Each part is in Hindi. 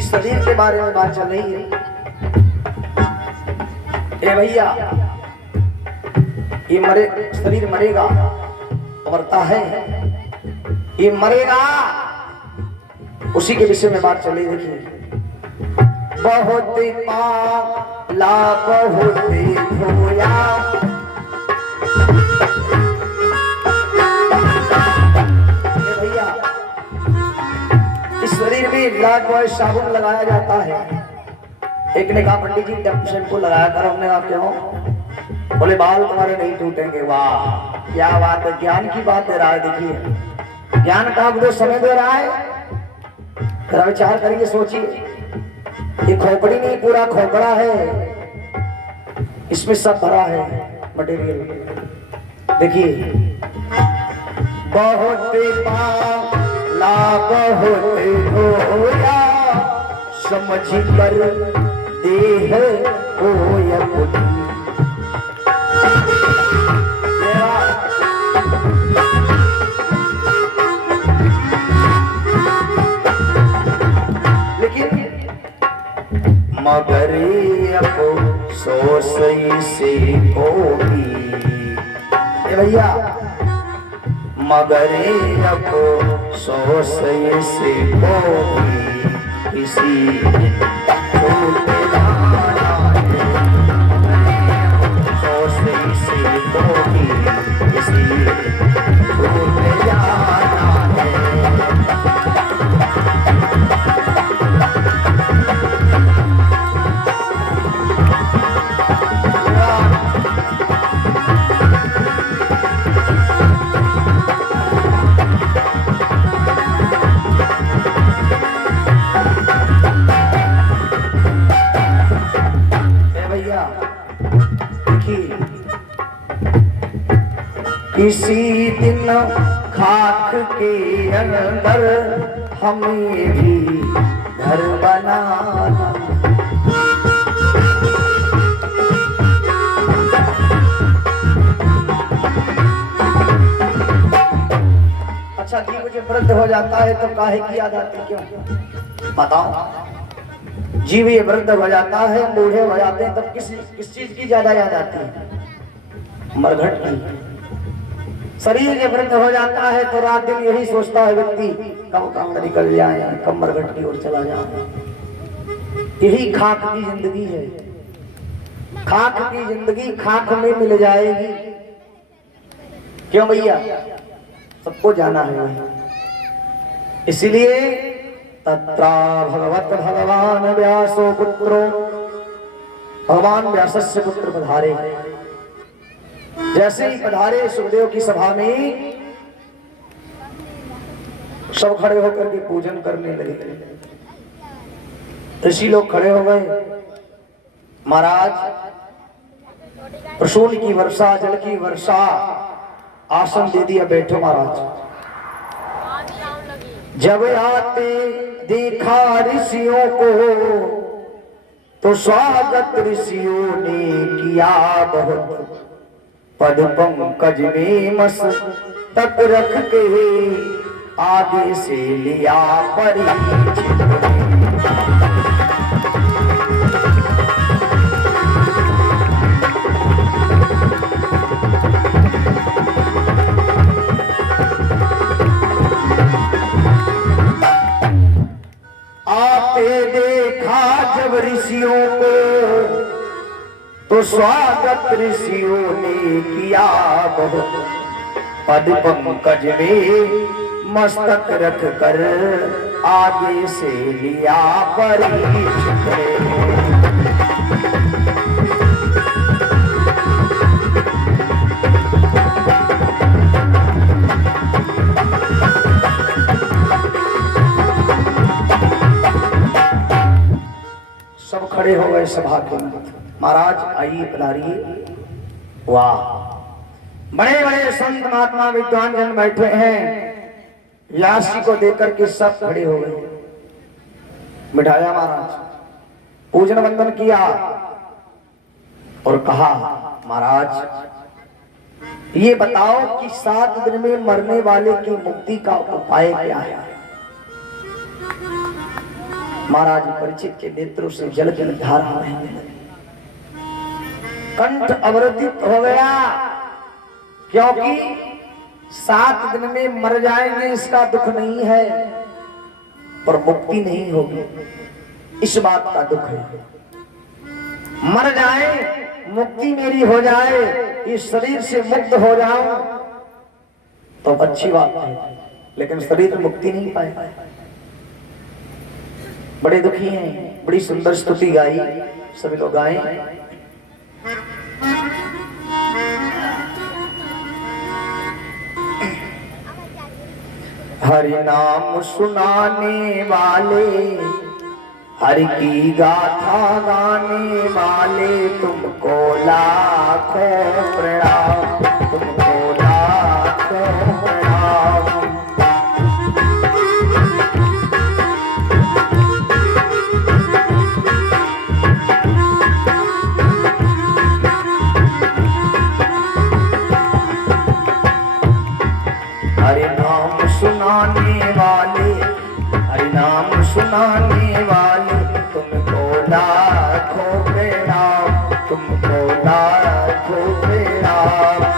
इस शरीर के बारे में बात चल रही है। ए भैया, ये शरीर मरेगा, मरता है, ये मरेगा, उसी के विषय में बात चल रही। देखिए, बहुत पाला बहुत धोया, भैया इस शरीर में लाख बार साबुन लगाया जाता है। एक ने कहा पंडित जी शैम्पू लगाया कर, हमने कहा क्यों? बोले बाल तुम्हारे नहीं टूटेंगे। वाह क्या बात है, ज्ञान की बात दे रहा है। देखिए ज्ञान का उपदेश समय दे रहा है, जरा विचार करिए, सोचिए। ये खोपड़ी नहीं, पूरा खोपड़ा है, इसमें सब भरा है मटेरियल। देखिए, बहुत पाला बहुत धोया, समझ कर देह होय पुनी। लेकिन मगर अफसोस से होगी। भैया मगर अफसोस से होगी, किसी किसी दिन खाक के अंदर हमें भी घर बनाना। अच्छा जी, मुझे वृद्ध हो जाता है तो काहे की याद आती, क्यों बताओ? जीव ये वृद्ध हो जाता है, बूढ़े हो जाते हैं, तब किस चीज की ज्यादा याद आती है? मरघट की। शरीर जब वृद्ध हो जाता है तो रात दिन यही सोचता है व्यक्ति, कब काम निकल जाए, कब मरघट की ओर चला जाए। यही खाक की जिंदगी है। खाक की जिंदगी खाक में मिल जाएगी। क्यों भैया? सबको जाना है। इसलिए तत्रा भगवत भगवान व्यासो पुत्रो, भगवान व्यासस्य पुत्र पधारे। जैसे ही पधारे सुखदेव की सभा में, सब खड़े होकर के पूजन करने लगे। ऋषि लोग खड़े हो गए। महाराज, प्रसून की वर्षा, जल की वर्षा, आसन दे दिया, बैठो महाराज। जब आते देखा ऋषियों को तो स्वागत ऋषियों ने किया बहुत। पद पंकज में मस्तक रख के आगे से लिया परिचित। आते देखा जब ऋषियों को तो स्वागत ऋषियों ने किया बहुत। पद पंकज में मस्तक रख कर आगे से लिया परिचित। सब खड़े हो गए सभा के। महाराज आइए, पधारिए। वाह, बड़े बड़े संत महात्मा विद्वान जन बैठे हैं। व्यास जी को देकर के सब खड़े हो गए। बिठाया महाराज, पूजन वंदन किया और कहा, महाराज ये बताओ कि 7 दिन में मरने वाले की मुक्ति का उपाय क्या है? महाराज परीक्षित के नेत्रों से जल की धारा बहने लगी, कंठ अवरोधित हो गया, क्योंकि 7 दिन में मर जाएंगे इसका दुख नहीं है, पर मुक्ति नहीं होगी इस बात का दुख है। मर जाए, मुक्ति मेरी हो जाए, इस शरीर से मुक्त हो जाऊं तो अच्छी बात है, लेकिन शरीर मुक्ति नहीं पाए। बड़े दुखी हैं। बड़ी सुंदर स्तुति गाई, सभी लोग गाएं। हरि नाम सुनाने वाले, हरि की गाथा गाने वाले, तुमको लाखों प्रणाम, तुमको लाखों प्रणाम। हरि नाम सुनाने वाले, हरि नाम सुनाने वाले, तुमको लाखों प्रणाम, तुमको लाखों प्रणाम।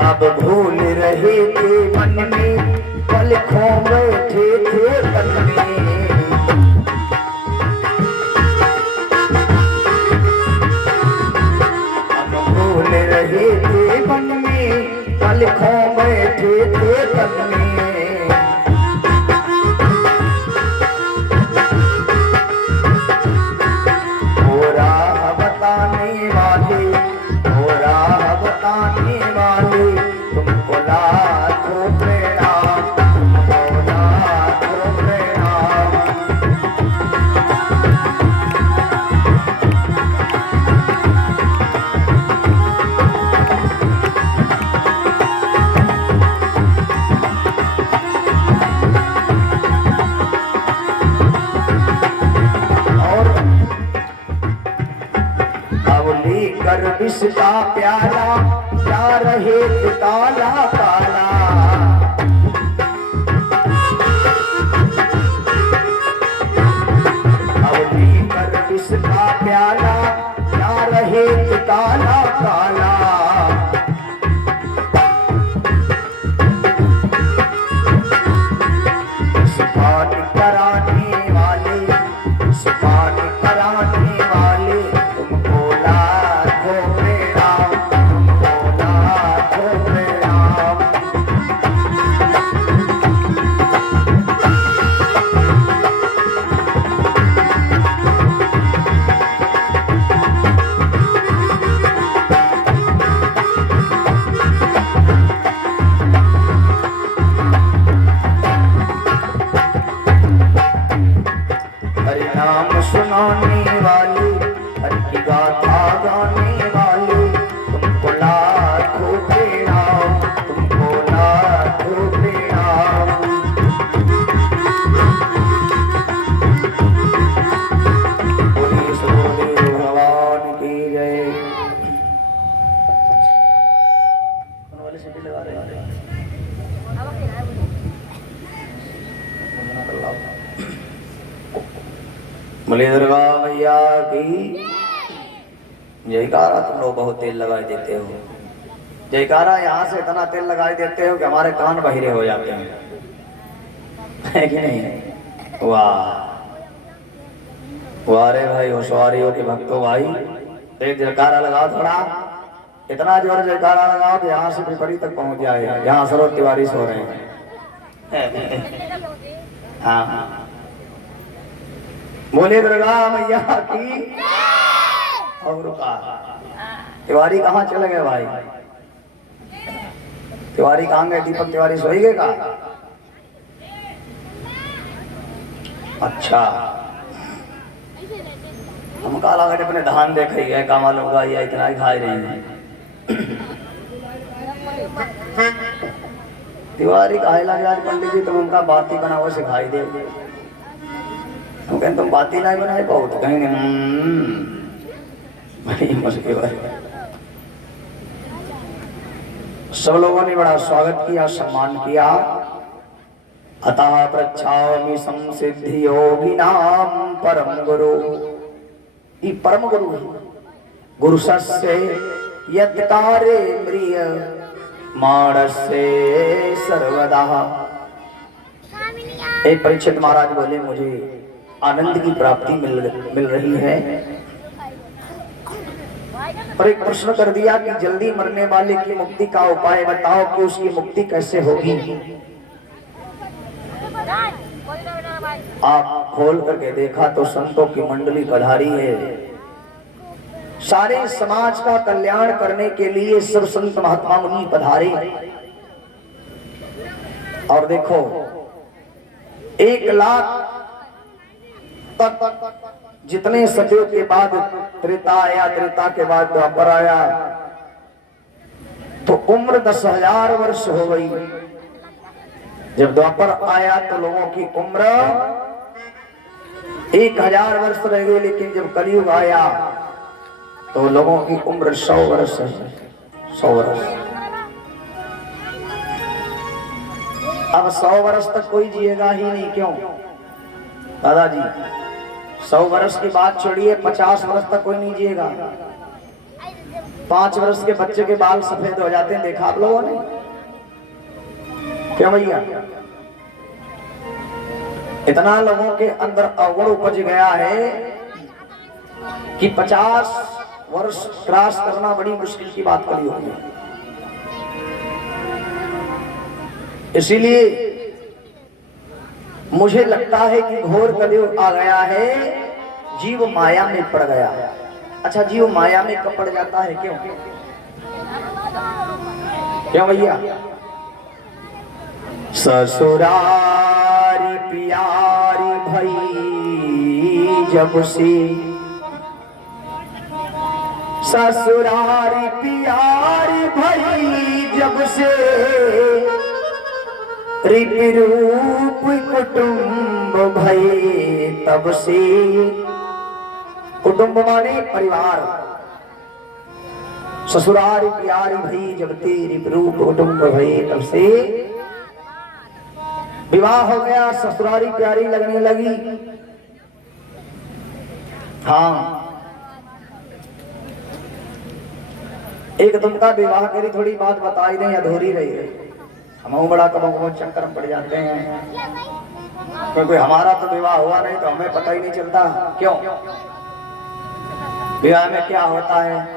अब भूल रहे थे मन में, पल खो बैठे थे तन में। अब भूल रहे थे मन में, पल खो बैठे थे तन में। वो राह बताने वाले, वो राह बताने वाले, तुमको लाखों प्रणाम, तुमको लाखों प्रणाम। और अब लेकर विष का प्याला, जा रहे थे काला काला। अब लेकर विष का प्याला, जा रहे थे काला काला। सुपान कराने वाले, सुपान कराने वाले, तुमको लाखों प्रणाम, तुमको लाखों प्रणाम। हरि नाम सुनाने वाले, हरि की गाथा गाने वाले, तुमको लाखों प्रणाम, तुमको लाखों प्रणाम। बोलिए सद्गुरुदेव भगवान की जय। वाले सीटी लगा रहे हैं। बोले दुर्गा मैया की जयकारा। तुम लोग बहुत तेल लगाए देते हो, जयकारा यहाँ से इतना तेल लगाए देते हो कि हमारे कान बहिरे हो जाते हैं, है कि नहीं? वाह वाह रे भाई, होशियारियों के भक्तों भाई, तेज जयकारा लगाओ थोड़ा, इतना जोर जयकारा लगाओ कि यहाँ से पिपरी तक पहुंच जाए। यहाँ सरोज तिवारी सो रहे हैं। हाँ, बोले दुर्गा मैया की। और रुका, तिवारी कहाँ चले गए भाई? तिवारी कहाँ गए? दीपक तिवारी सोई गए का? अच्छा, हम काला गए अपने धान देखे गए, का मालूम का ये इतना ही खाई रही है। तिवारी कहा लगे आज पंडित जी तुम उनका बाती बनाओ सिखाई दे। तुम बाती नहीं बनाए बहुत कहेंगे मुसीबत। सब लोगों ने बड़ा स्वागत किया, सम्मान किया। अतः प्रच्छामि संसिद्धि योगी नाम परम गुरु। ये परम गुरु है। गुरु सस्य यत्कारे म्रिय मानसे सर्वदा। एक परीक्षित महाराज बोले, मुझे आनंद की प्राप्ति मिल रही है। और एक प्रश्न कर दिया कि जल्दी मरने वाले की मुक्ति का उपाय बताओ कि उसकी मुक्ति कैसे होगी। आप खोल करके देखा तो संतों की मंडली पधारी है। सारे समाज का कल्याण करने के लिए सब संत महात्मा मुनि पधारे। और देखो 1 लाख तक जितने सदियों के बाद त्रेता आया, त्रेता के बाद द्वापर आया, तो उम्र 10,000 वर्ष हो गई। जब द्वापर आया तो लोगों की उम्र 1000 वर्ष रह गई, लेकिन जब कलयुग आया तो लोगों की उम्र 100 वर्ष है। 100 वर्ष। अब 100 वर्ष तक कोई जिएगा ही नहीं। क्यों दादाजी? 100 वर्ष की बात छोड़िए, 50 वर्ष तक कोई नहीं जिएगा। 5 वर्ष के बच्चे के बाल सफेद हो जाते हैं, देखा आप लोगों ने? क्या भैया? इतना लोगों के अंदर अवगुण उपज गया है कि 50 वर्ष क्रॉस करना बड़ी मुश्किल की बात करी होगी। इसीलिए मुझे लगता है कि घोर कलयुग आ गया है, जीव माया में पड़ गया। अच्छा, जीव माया में कब पड़ जाता है? क्यों क्यों भैया? ससुरारी प्यारी भई जब से, ससुरारी प्यारी भई जब से, रिपि रूप कुटुंब भये तब से। कुटुंब माने परिवार। ससुरारी प्यारी भई जब तेरी रूप कुटुंब भये तब से। विवाह हो गया, ससुरारी प्यारी लगने लगी। हाँ, एक तुमका विवाह करी, थोड़ी बात बताई नहीं, अधूरी रही है। हम बड़ा कब चक्कर में पड़ जाते हैं, क्योंकि हमारा तो विवाह हुआ नहीं तो हमें पता ही नहीं चलता। क्यों? विवाह में क्या होता है?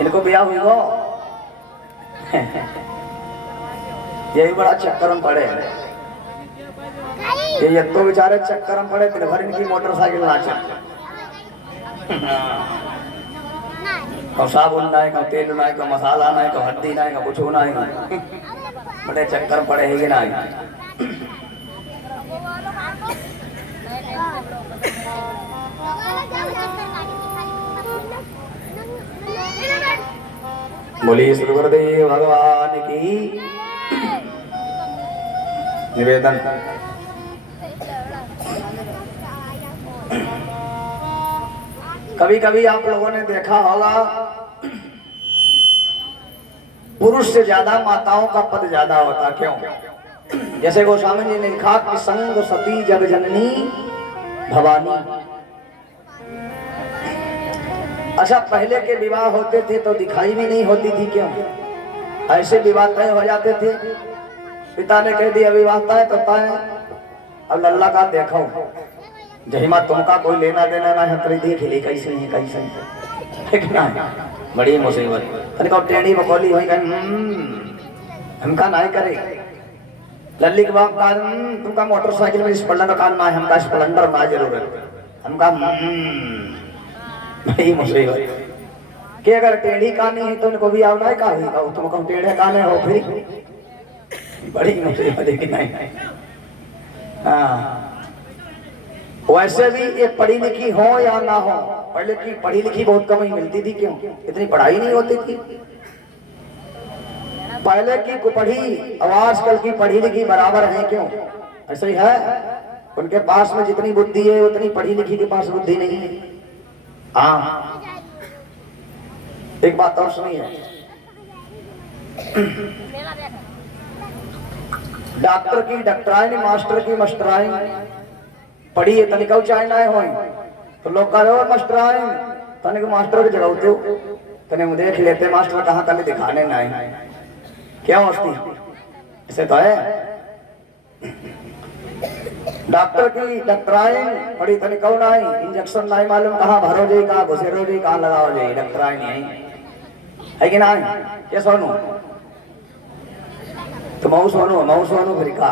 इनको विवाह हुई हो यही बड़ा चक्कर में पड़े। ये तो बेचारे चक्कर में पड़े, दिन भर इनकी मोटरसाइकिल ना चले। कब साबुन नहीं, कब तेल नहीं, कब मसाला नहीं, कब हल्दी नहीं, कब कुछ नहीं। बड़े चक्कर पड़े ही नहीं। बोलिए श्री गुरुदेव भगवान की निवेदन। कभी कभी आप लोगों ने देखा होगा, पुरुष से ज्यादा माताओं का पद ज्यादा होता। क्यों? जैसे गोस्वामी जी ने लिखा कि संग सती जग जननी भवानी। अच्छा, पहले के विवाह होते थे तो दिखाई भी नहीं होती थी। क्यों? ऐसे विवाह तय हो जाते थे। पिता ने कह दिया विवाह तय तो तय, अब लल्ला का देखो जहिमा तुमका कोई लेना देना ना है, तरी देख ले कैसे ही कैसे ठीक ना। बड़ी मुसीबत। तनिको टेढ़ी बकौली हुई, हमका नहीं करे। लल्ली के बाप का तुमका मोटरसाइकिल में स्प्लेंडर का ना है, हमका स्प्लेंडर ना जरूरत, हमका बड़ी मुसीबत। कि अगर टेढ़ी कानी है तो उनको भी आवना है, का होगा तुमको टेढ़े काने हो फिर बड़ी मुसीबत है कि नहीं। हाँ, वैसे भी ये पढ़ी लिखी हो या ना हो, पहले की पढ़ी लिखी बहुत कम ही मिलती थी। क्यों? इतनी पढ़ाई नहीं होती थी। पहले की कुपढ़ी और आजकल की पढ़ी लिखी बराबर है। क्यों? ऐसा ही है। उनके पास में जितनी बुद्धि है उतनी पढ़ी लिखी के पास बुद्धि नहीं है। हाँ, एक बात और सुनिए, डॉक्टर की डॉक्टराइन, मास्टर की मास्टराइन, पढ़ी है तनिक चाइना हो तो लोग कह रहे हो मास्टराइन तनिक मास्टर की जगह होते हो तने देख लेते मास्टर कहाँ तने दिखाने ना है क्या मस्ती ऐसे तो है। डॉक्टर की डॉक्टराइन पढ़ी तनिक कौन आई, इंजेक्शन नहीं मालूम कहाँ भरो जाए, कहाँ घुसेरो जाए, कहाँ लगाओ जाए, डॉक्टराइन है कि ना क्या सोनू तो मऊ सोनू फिर का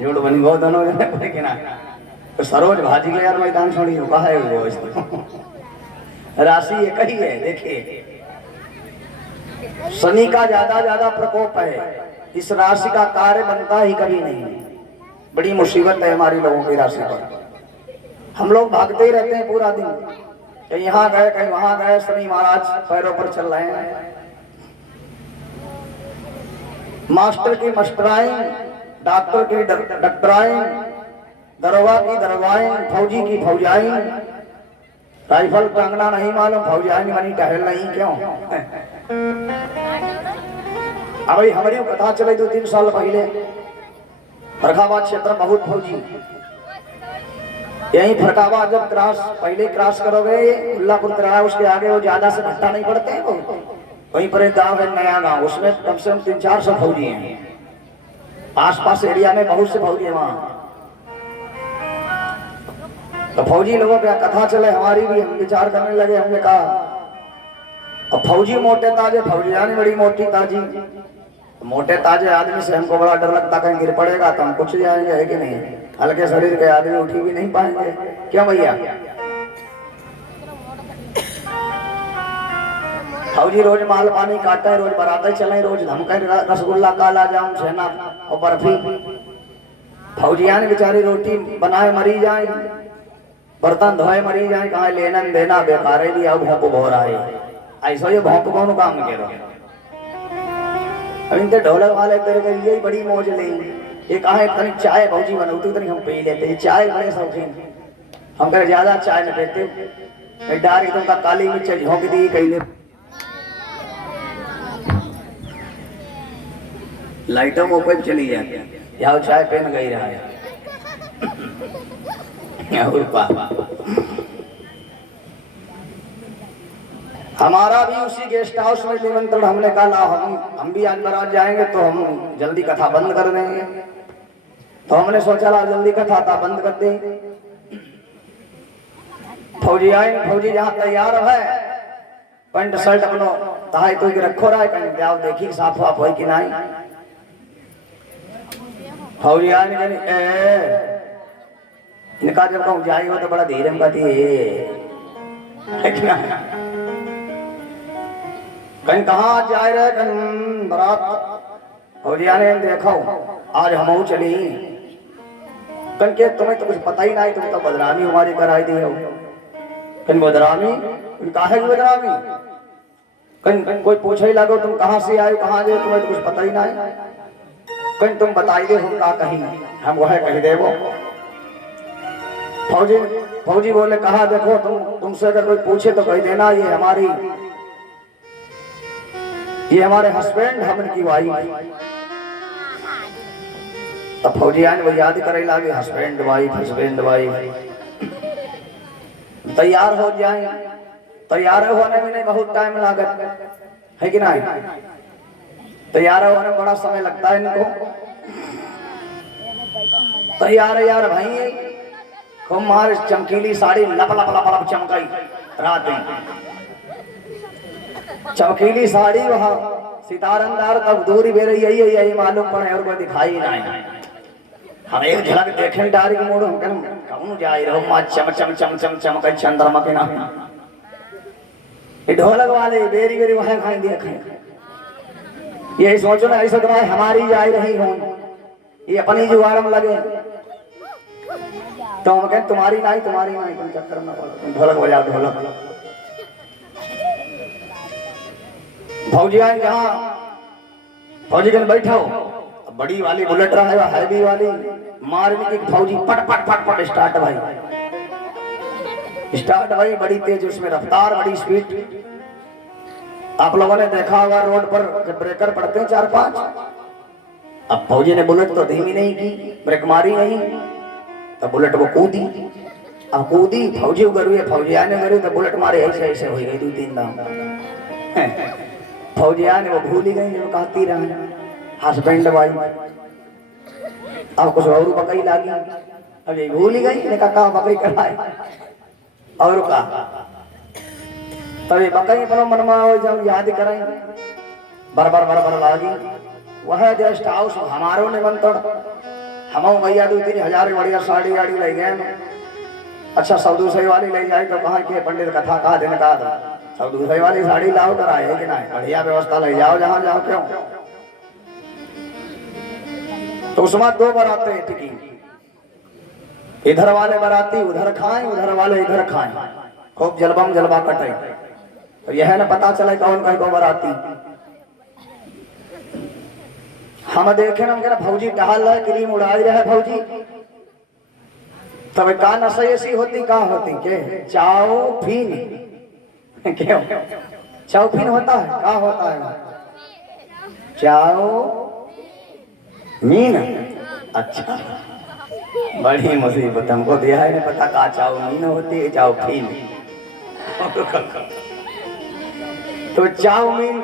झूठ बनी बहुत दोनों कि ना तो सरोज भाजी के यार मैदान छोड़ी कहा है वो राशि एक ही है। देखिए शनि का ज्यादा प्रकोप है, इस राशि का कार्य बनता ही कभी नहीं, बड़ी मुसीबत है हमारी लोगों की राशि पर। हम लोग भागते ही रहते हैं पूरा दिन, कहीं यहाँ गए कहीं वहां गए, शनि महाराज पैरों पर चल रहे हैं। मास्टर की मास्टराइन, डॉक्टर की डॉक्टराइन, दरोगा की दरोगाइन, फौजी की फौजाइन, राइफल टांगना नहीं मालूम फौजाइन बनी टहल नहीं क्यों। अभी हमारी कथा चले 2-3 साल पहले फरखाबाद क्षेत्र बहुत फौजी, यही फरखाबाद जब पहले क्रॉस करोगे उल्लापुर तिराहा उसके आगे वो ज्यादा से घंटा नहीं पड़ते हैं वहीं पर एक गाँव है नया गाँव, उसमें कम से कम 300-400 फौजी हैं, आसपास एरिया में बहुत से फौजी है वहाँ। तो फौजी लोगों पे कथा चले हमारी भी, हम विचार करने लगे, हमने कहा अब फौजी मोटे ताजे, फौजी यानी बड़ी मोटी ताजी, मोटे ताजे आदमी से हमको बड़ा डर लगता कहीं गिर पड़ेगा तो हम कुछ जाएंगे है कि नहीं, हल्के शरीर के आदमी उठी भी नहीं पाएंगे क्यों भैया। फौजी रोज माल पानी काटे, रोज बराते चले, रोज धमके, रसगुल्ला काला जाम छेना और बर्फी। फौजियान बेचारी रोटी बनाए मरी जाए, बर्तन धोए मरी जाए, कहा लेना देना बेकारे भी अब भोंप भो रहा है, ऐसा ये भोंप कौन काम करो। अब इनके ढोलक वाले तेरे के यही बड़ी मौज ले, ये कहा तनिक चाय फौजी बनौती तनिक हम पी लेते, चाय बड़े शौकीन, हम कहे ज्यादा चाय न पीते, डार एकदम का काली मिर्च झोंक दी कहीं लाइटों में ऊपर चली जाती, यहाँ चाय पहन गई रहा है। हमारा भी उसी गेस्ट हाउस में निमंत्रण, हमने कहा हम भी आज बारात जाएंगे तो हम जल्दी कथा बंद कर देंगे, तो हमने सोचा ला जल्दी कथा था बंद कर देंगे। फौजी आए, फौजी जहाँ तैयार है पैंट शर्ट अपनो ताई तो रखो रहा है, कहीं जाओ देखी साफ वाफ हो कि नहीं। फौजी आए इनका जब कहूँ जाए हो तो बड़ा धीरे में कहती कहीं कहाँ जाए रहे, कहीं बारात। फौजिया ने देखो आज हम चली, कहीं के तुम्हें तो कुछ पता ही नहीं, तुम तो बदनामी हमारी कराई दी हो। कहीं बदनामी काहे की बदनामी, कहीं कोई पूछे ही लगो तुम कहाँ से आए कहाँ गए, तुम्हें तो कुछ पता ही नहीं, कहीं तुम बताई दे हम का कहीं हम वह कही दे वो। फौजी बोले कहा देखो तुमसे अगर कोई पूछे तो कह देना ये हमारे हस्बैंड हम इनकी वाइफ। तब फौजी आने वो याद करे लागे हस्बैंड वाइफ। तैयार हो जाए, तैयार होने में नहीं बहुत टाइम लागत है कि नहीं, तैयार होने में बड़ा समय लगता है इनको। तैयार है यार भाई, कुमार चमकीली साड़ी लप लप लप लप चमकाई रात में, चमकीली साड़ी वहां सितारंदार तब दूरी बे रही यही मालूम पड़े और कोई दिखाई नहीं। हम एक झलक देखें डारी के मोड़ कौन जाए रहो माँ चम चम चम चम चमक चंद्रमा के नाम ढोलक वाले बेरी बेरी वहां खाई देखे, यही सोचो ना ऐसा तो हमारी जा रही हो, ये अपनी जुगाड़ में लगे तो हम कहें तुम्हारी नहीं तुम चक्कर में तुम ढोलक बजाओ ढोलक। फौजी आए जहाँ फौजी जन बैठो, बड़ी वाली बुलेट रहा है, हैवी वाली मारने की फौजी पट पट पट पट स्टार्ट भाई, स्टार्ट भाई, बड़ी तेज उसमें रफ्तार, बड़ी स्पीड। आप लोगों ने देखा होगा रोड पर जब ब्रेकर पड़ते हैं 4-5, अब फौजी ने बुलेट तो धीमी नहीं की, ब्रेक मारी नहीं, तो बुलेट वो कूदी। अब कूदी फौजी उगरू है, फौजी आने गरू तो बुलेट मारे ऐसे ऐसे हो गई 2-3 दाम। फौजी आने वो भूल ही गई जो कहती रहा हस्बैंड वाइफ। अब कुछ और बकरी लागी, अब ये भूल ही गई, ने कहा बकरी कराए और कहा तभी बकरी अपना मनमा हो जब याद करें बरबर बरबर लागी। वह गेस्ट हाउस हमारो निमंत्रण, हम भैया 2-3 हजार बढ़िया साड़ी वाड़ी ले गए। अच्छा सब दूसरे वाली ले जाए तो कहाँ के पंडित कथा कहा दिन का सब दूसरे वाली साड़ी लाओ कर आए कि नहीं, बढ़िया व्यवस्था ले जाओ जहाँ जाओ। क्यों तो उसमें 2 बारातें टिकी, इधर वाले बाराती उधर खाएं, उधर वाले इधर खाएं, खूब जलबम जलवा कटे। तो यह ना पता चले कौन कहीं को बाराती। हम देखे ना फौजी टहल रहे, क्रीम उड़ाई रहे फौजी, तब का नशा ऐसी होती का होती के चाउफीन। क्यों चाउफीन होता है, का होता है चाउमीन। अच्छा बड़ी मुसीबत हमको दिया है, नहीं पता का चाउमीन होती है चाउफीन। तो चाउमीन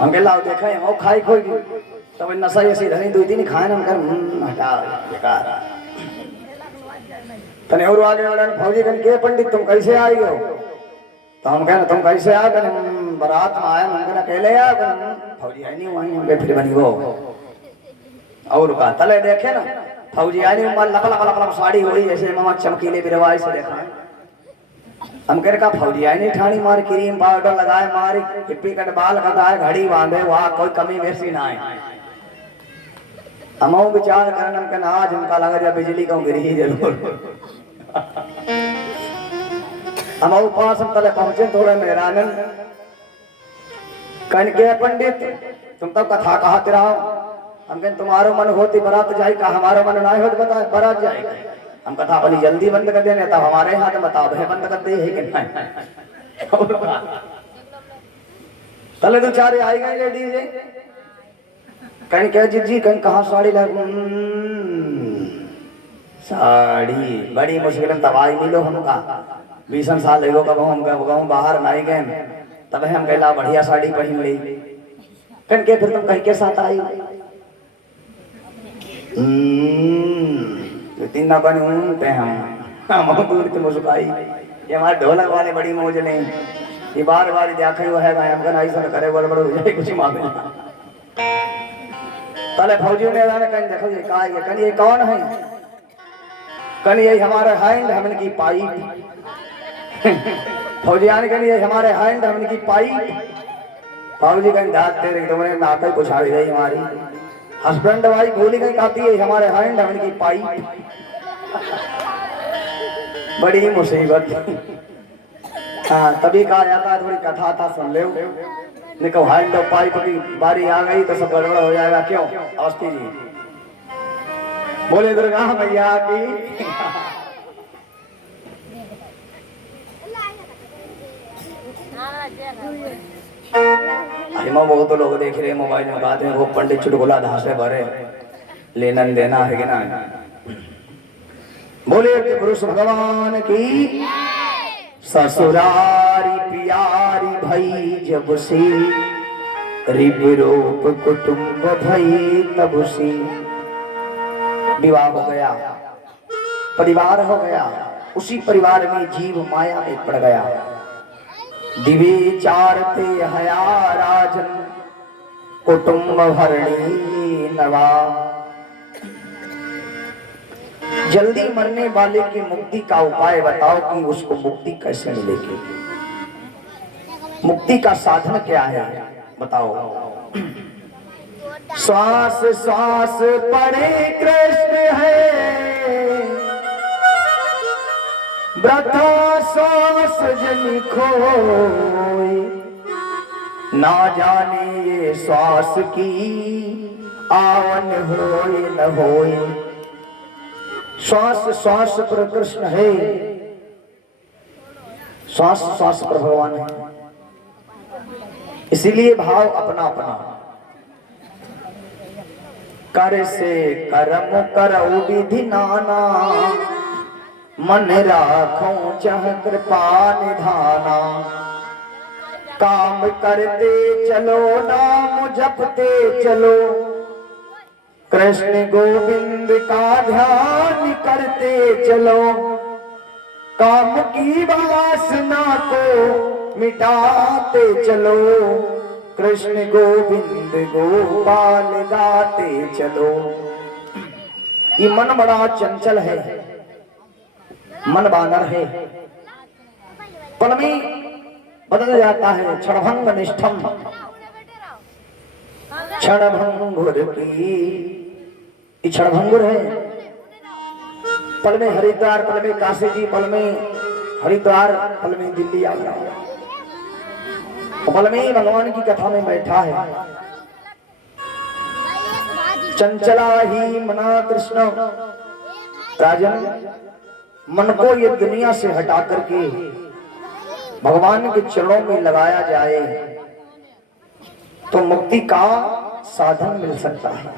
हम के लाओ देखा है वो खाई खोई तब नशा ऐसी धनी 2-3 खाए ना हम हटा बेकार। तने और आगे वाला फौजी कन के पंडित तुम कैसे आई हो, तो हम कहना तुम कैसे आ गए, बारात में आए, हम कहना अकेले आ गए, फौजी आई नहीं वहीं हम फिर बनी वो और का तले देखे ना फौजी आई नहीं लप लप लप लप साड़ी हुई जैसे मामा चमकीले बिरवाई से देखा। हम कह रहा फौजी आई नहीं ठाणी मार क्रीम पाउडर लगाए मारी हिप्पी कट बाल कटाए घड़ी बांधे, वहां कोई कमी वैसी ना है। हम विचार करना हम कहना आज हमका लगा जा बिजली का गिरी ही जरूर। हम पास हम तले पहुंचे थोड़े मेहरानन कन के पंडित तुम तब कथा कहते रहो। हम कहें तुम्हारो मन होती बरात जाए का, हमारो मन ना हो बता बरात जाएगा। हम कथा अपनी जल्दी बंद कर देने तब हमारे हाथ बताओ भय बंद कर दे है कि नहीं। तले 2-4 आई गए लेडीज कहीं कह जी कहीं कहाँ साड़ी लग साड़ी बड़ी मुश्किल दवाई मिलो हमका 20 साल एगो कब हम बाहर ना गए तब हम कहला बढ़िया साड़ी पहन ली कन के फिर तुम कहीं के साथ आई 3 ना बनते हम दूर की मुस्काई ये हमारे ढोलक वाले बड़ी मौज ले ये बार बार देखा हुआ है हम कहना ऐसा करे बड़बड़ हो जाए कुछ मामले। तले फौजी ने कहीं देखो ये कहा ये कहीं ये कौन है, कहीं ये हमारे हैंड हमने की पाइप। फौजी आने कहीं ये हमारे हैंड हमने की पाइप। फौजी कहीं दांत तेरे तुमने नाक कुछ आ गई हमारी हस्बैंड वाइफ बोली कहीं कहती है हमारे हैंड हमने की पाइप। बड़ी मुसीबत। हाँ तभी कहा जाता थोड़ी कथा था सुन ले निको हैंड और पाइप की बारी आ गई तो सब गड़बड़ हो जाएगा। क्यों अवस्थी जी बोले दुर्गा मैया की। बहुत तो लोग देख रहे हैं मोबाइल में बात है वो पंडित चुटकुला धासे भरे लेनन देना है कि ना। बोले पुरुष भगवान की ससुरारी प्यारी भई जब से रिबरूप कुटुंब भई तब से विवाह हो गया परिवार हो गया उसी परिवार में जीव माया में पड़ गया। दिवे चारते हया राजन कुटुंब भरणी नवा। जल्दी मरने वाले की मुक्ति का उपाय बताओ कि उसको मुक्ति कैसे मिलेगी, मुक्ति का साधन क्या है बताओ। श्वास श्वास पड़े कृष्ण है व्रता श्वास जन खोए ना जाने ये श्वास की आवन होय न होय। श्वास श्वास पर कृष्ण है, श्वास श्वास पर भगवान है। इसीलिए भाव अपना अपना। कर से कर्म करऊ विधि नाना, मन राखो चह कृपा निधाना। काम करते चलो नाम जपते चलो, कृष्ण गोविंद का ध्यान करते चलो। काम की वासना को मिटाते चलो, कृष्ण गोविंद गोपाल गाते चलो। ये मन बड़ा चंचल है, मन बानर है, पल में बदल जाता है। क्षणभंग निष्ठम, क्षणभंगुर की क्षणभंगुर है। पल में हरिद्वार, पल में काशी जी, पल में हरिद्वार, पल में दिल्ली आ गया, पल में भगवान की कथा में बैठा है। चंचला ही मना कृष्ण। राजन, मन को ये दुनिया से हटा करके भगवान के चरणों में लगाया जाए तो मुक्ति का साधन मिल सकता है।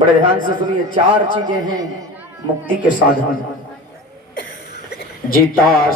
बड़े ध्यान से सुनिए, 4 चीजें हैं मुक्ति के साधन। जीता